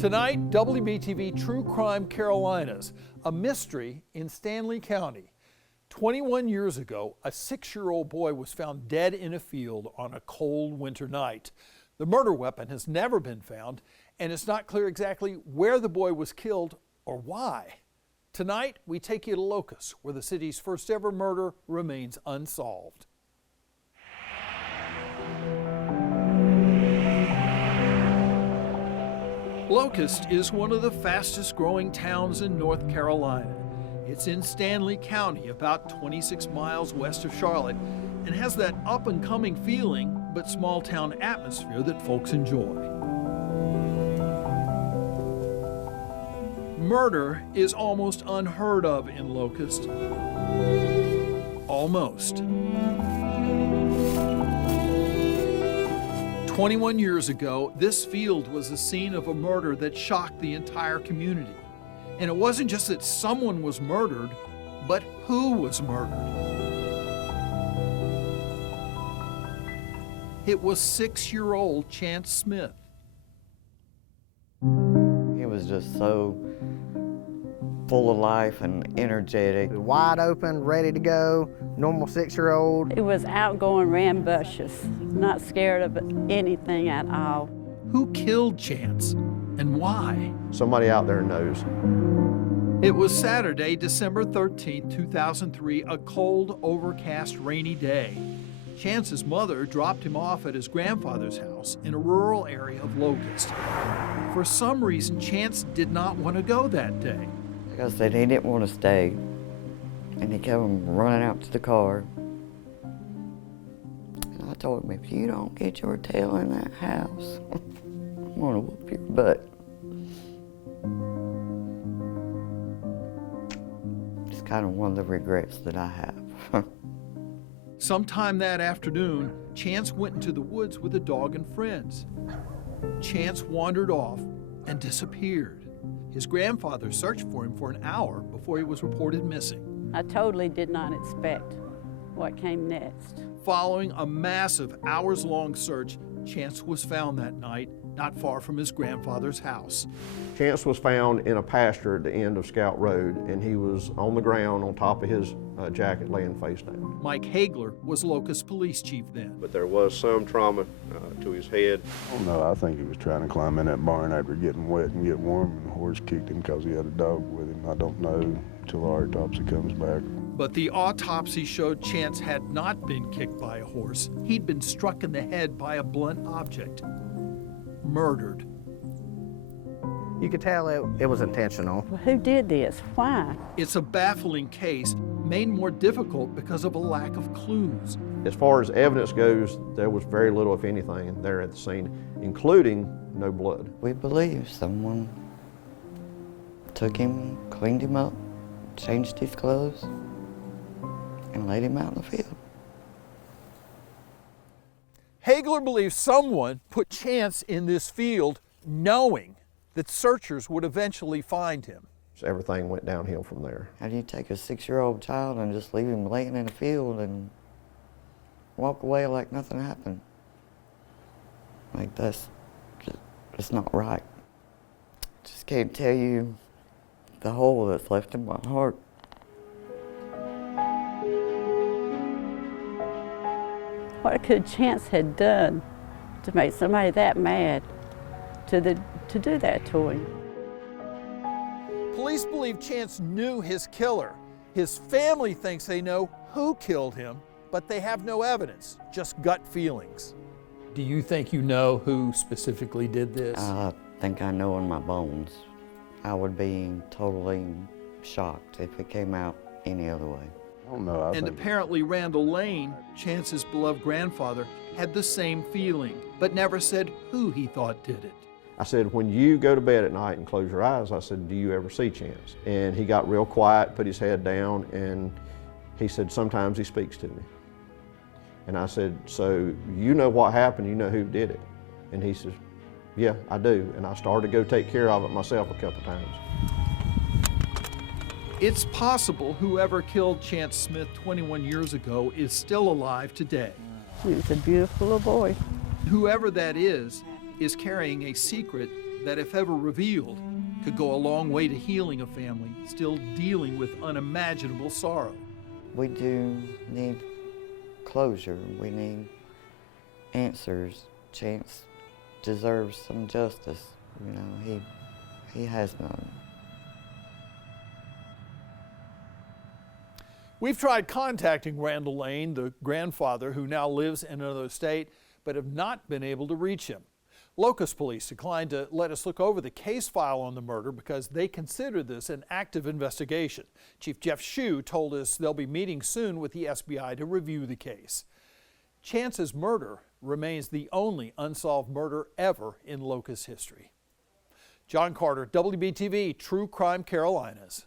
Tonight, WBTV True Crime Carolinas, a mystery in Stanley County. 21 years ago, a 6-year-old boy was found dead in a field on a cold winter night. The murder weapon has never been found, and it's not clear exactly where the boy was killed or why. Tonight, we take you to Locust, where the city's first ever murder remains unsolved. Locust is one of the fastest growing towns in North Carolina. It's in Stanley County, about 26 miles west of Charlotte, and has that up and coming feeling but small town atmosphere that folks enjoy. Murder is almost unheard of in Locust. Almost. 21 years ago, this field was the scene of a murder that shocked the entire community. And it wasn't just that someone was murdered, but who was murdered. It was 6-year-old Chance Smith. He was just so full of life and energetic. Wide open, ready to go, normal 6-year-old. He was outgoing, rambunctious, not scared of anything at all. Who killed Chance and why? Somebody out there knows. It was Saturday, December 13, 2003, a cold, overcast, rainy day. Chance's mother dropped him off at his grandfather's house in a rural area of Locust. For some reason, Chance did not want to go that day. Like I said, he didn't want to stay, and he kept running out to the car. And I told him, if you don't get your tail in that house, I'm gonna whoop your butt. It's kind of one of the regrets that I have. Sometime that afternoon, Chance went into the woods with a dog and friends. Chance wandered off and disappeared. His grandfather searched for him for an hour before he was reported missing. I totally did not expect what came next. Following a massive hours-long search, Chance was found that night, not far from his grandfather's house. Chance was found in a pasture at the end of Scout Road, and he was on the ground on top of his jacket laying face down. Mike Hagler was Locust police chief then. But there was some trauma to his head. Oh no, I think he was trying to climb in that barn after getting wet and get warm, and the horse kicked him because he had a dog with him. I don't know until the autopsy comes back. But the autopsy showed Chance had not been kicked by a horse. He'd been struck in the head by a blunt object. Murdered. You could tell it was intentional. Well, who did this? Why? It's a baffling case, made more difficult because of a lack of clues. As far as evidence goes, there was very little, if anything, there at the scene, including no blood. We believe someone took him, cleaned him up, changed his clothes, and laid him out in the field. Hagler believes someone put Chance in this field knowing that searchers would eventually find him. So everything went downhill from there. How do you take a 6-year-old child and just leave him laying in a field and walk away like nothing happened? Like, that's just, it's not right. Just can't tell you the hole that's left in my heart. What could Chance had done to make somebody that mad to do that to him? Police believe Chance knew his killer. His family thinks they know who killed him, but they have no evidence, just gut feelings. Do you think you know who specifically did this? I think I know in my bones. I would be totally shocked if it came out any other way. I don't know. And apparently Randall Lane, Chance's beloved grandfather, had the same feeling, but never said who he thought did it. I said, when you go to bed at night and close your eyes, I said, do you ever see Chance? And he got real quiet, put his head down, and he said, sometimes he speaks to me. And I said, so you know what happened, you know who did it? And he says, yeah, I do. And I started to go take care of it myself a couple times. It's possible whoever killed Chance Smith 21 years ago is still alive today. He was a beautiful little boy. Whoever that is carrying a secret that, if ever revealed, could go a long way to healing a family still dealing with unimaginable sorrow. We do need closure. We need answers. Chance deserves some justice. You know, he has none. We've tried contacting Randall Lane, the grandfather who now lives in another state, but have not been able to reach him. Locust police declined to let us look over the case file on the murder because they consider this an active investigation. Chief Jeff Shue told us they'll be meeting soon with the SBI to review the case. Chance's murder remains the only unsolved murder ever in Locust history. John Carter, WBTV, True Crime Carolinas.